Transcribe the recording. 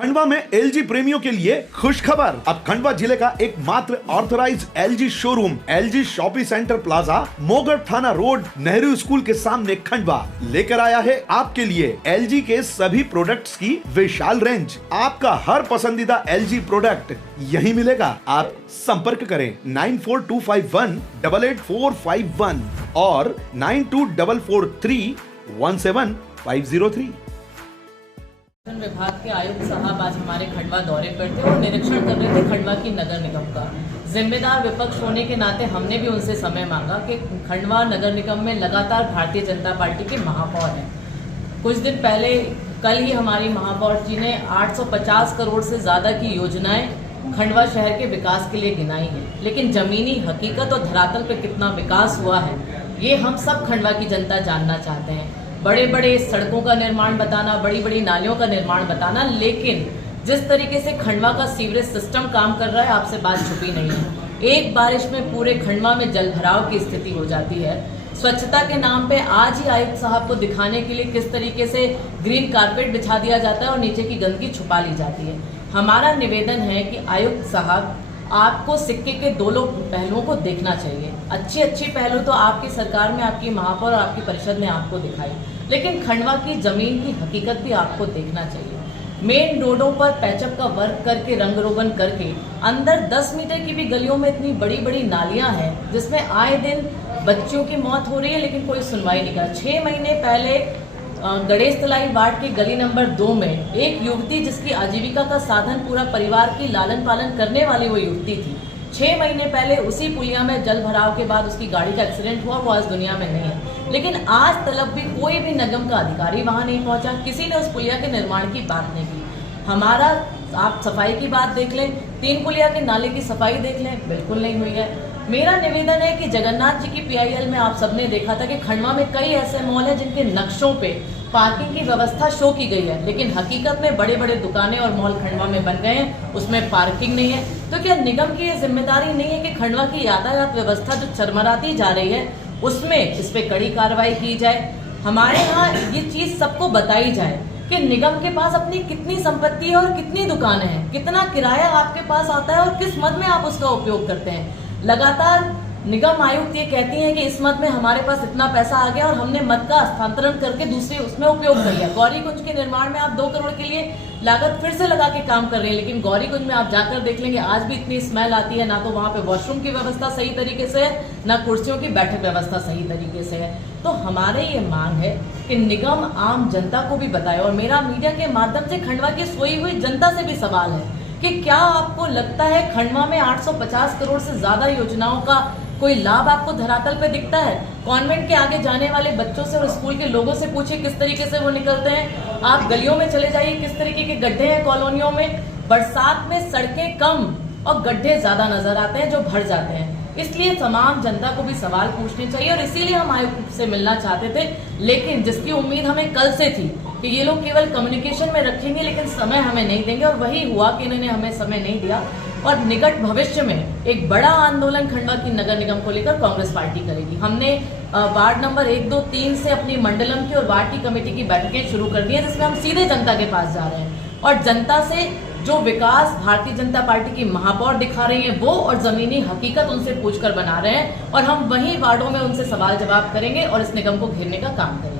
खंडवा में एलजी प्रेमियों के लिए खुश खबर। अब खंडवा जिले का एकमात्र authorised LG showroom LG shopping centre plaza Mogarh थाना रोड नेहरू स्कूल के सामने खंडवा लेकर आया है आपके लिए एलजी के सभी प्रोडक्ट्स की विशाल रेंज। आपका हर पसंदीदा एलजी प्रोडक्ट यही मिलेगा। आप संपर्क करें 9425188451 और 9244317503। विभाग के आयुक्त साहब आज हमारे खंडवा दौरे पर थे और निरीक्षण कर रहे थे खंडवा की नगर निगम का। जिम्मेदार विपक्ष होने के नाते हमने भी उनसे समय मांगा कि खंडवा नगर निगम में लगातार भारतीय जनता पार्टी के महापौर हैं। कुछ दिन पहले कल ही हमारी महापौर जी ने 850 करोड़ से ज़्यादा की योजनाएं खंडवा शहर के विकास के लिए गिनाई हैं, लेकिन जमीनी हकीकत और धरातल पर कितना विकास हुआ है ये हम सब खंडवा की जनता जानना चाहते हैं। बड़े बड़े सड़कों का निर्माण बताना, बड़ी बड़ी नालियों का निर्माण बताना, लेकिन जिस तरीके से खंडवा का सीवरेज सिस्टम काम कर रहा है आपसे बात छुपी नहीं है। एक बारिश में पूरे खंडवा में जल भराव की स्थिति हो जाती है। स्वच्छता के नाम पे आज ही आयुक्त साहब को दिखाने के लिए किस तरीके से ग्रीन कारपेट बिछा दिया जाता है और नीचे की गंदगी छुपा ली जाती है। हमारा निवेदन है कि आयुक्त साहब आपको सिक्के के दोनों पहलुओं को देखना चाहिए। अच्छी पहलू तो आपकी सरकार में आपकी महापौर और आपकी परिषद ने आपको दिखाई, लेकिन खंडवा की जमीन की हकीकत भी आपको देखना चाहिए। मेन रोडों पर पैचअप का वर्क करके, रंग रोगन करके, अंदर 10 मीटर की भी गलियों में इतनी बड़ी बड़ी नालियां हैं जिसमें आए दिन बच्चियों की मौत हो रही है, लेकिन कोई सुनवाई नहीं कर। 6 महीने पहले गणेश तलाई वार्ड के गली नंबर 2 में एक युवती जिसकी आजीविका का साधन पूरा परिवार की लालन पालन करने वाली वो युवती थी, 6 महीने पहले उसी पुलिया में जल भराव के बाद उसकी गाड़ी का एक्सीडेंट हुआ। वो आज दुनिया में नहीं है, लेकिन आज तलक भी कोई भी निगम का अधिकारी वहां नहीं पहुंचा, किसी ने उस पुलिया के निर्माण की बात नहीं की। हमारा आप सफाई की बात देख लें, 3 पुलिया के नाले की सफाई देख लें, बिल्कुल नहीं हुई है। मेरा निवेदन है कि जगन्नाथ जी की PIL में आप सबने देखा था कि खंडवा में कई ऐसे मॉल हैं जिनके नक्शों पे पार्किंग की व्यवस्था शो की गई है, लेकिन हकीकत में बड़े बड़े दुकानें और मॉल खंडवा में बन गए हैं, उसमें पार्किंग नहीं है। तो क्या निगम की ये जिम्मेदारी नहीं है कि खंडवा की यातायात व्यवस्था जो चरमराती जा रही है उसमें इस पे कड़ी कार्रवाई की जाए। हमारे यहाँ ये चीज सबको बताई जाए कि निगम के पास अपनी कितनी संपत्ति है और कितनी दुकानें हैं, कितना किराया आपके पास आता है और किस मद में आप उसका उपयोग करते हैं। लगातार निगम आयुक्त ये कहती हैं कि इस मद में हमारे पास इतना पैसा आ गया और हमने मद का हस्तांतरण करके दूसरे उसमें उपयोग कर लिया। गौरी कुंज के निर्माण में आप 2 करोड़ के लिए लागत फिर से लगा के काम कर रहे हैं, लेकिन गौरी कुंज में आप जाकर देख लेंगे आज भी इतनी स्मेल आती है, ना तो वहाँ पे वॉशरूम की व्यवस्था सही तरीके से है, ना कुर्सियों की बैठक व्यवस्था सही तरीके से है। तो हमारे ये मांग है कि निगम आम जनता को भी बताए, और मेरा मीडिया के माध्यम से खंडवा की सोई हुई जनता से भी सवाल है कि क्या आपको लगता है खंडवा में 850 करोड़ से ज्यादा योजनाओं का कोई लाभ आपको धरातल पे दिखता है? कॉन्वेंट के आगे जाने वाले बच्चों से और स्कूल के लोगों से पूछिए किस तरीके से वो निकलते हैं। आप गलियों में चले जाइए, किस तरीके के गड्ढे हैं कॉलोनियों में। बरसात में सड़कें कम और गड्ढे ज्यादा नजर आते हैं जो भर जाते हैं। इसलिए तमाम जनता को भी सवाल पूछने चाहिए और इसीलिए हम आयुक्त से मिलना चाहते थे, लेकिन जिसकी उम्मीद हमें कल से थी कि ये लोग केवल कम्युनिकेशन में रखेंगे लेकिन समय हमें नहीं देंगे, और वही हुआ कि इन्होंने हमें समय नहीं दिया। और निकट भविष्य में एक बड़ा आंदोलन खंडवा की नगर निगम को लेकर कांग्रेस पार्टी करेगी। हमने वार्ड नंबर 1, 2, 3 से अपनी मंडलम की और वार्ड की कमेटी की बैठकें शुरू कर दी है, जिसमें हम सीधे जनता के पास जा रहे हैं और जनता से जो विकास भारतीय जनता पार्टी की महापौर दिखा रही है वो और जमीनी हकीकत उनसे पूछकर बना रहे हैं, और हम वही वार्डों में उनसे सवाल जवाब करेंगे और इस निगम को घेरने का काम करेंगे।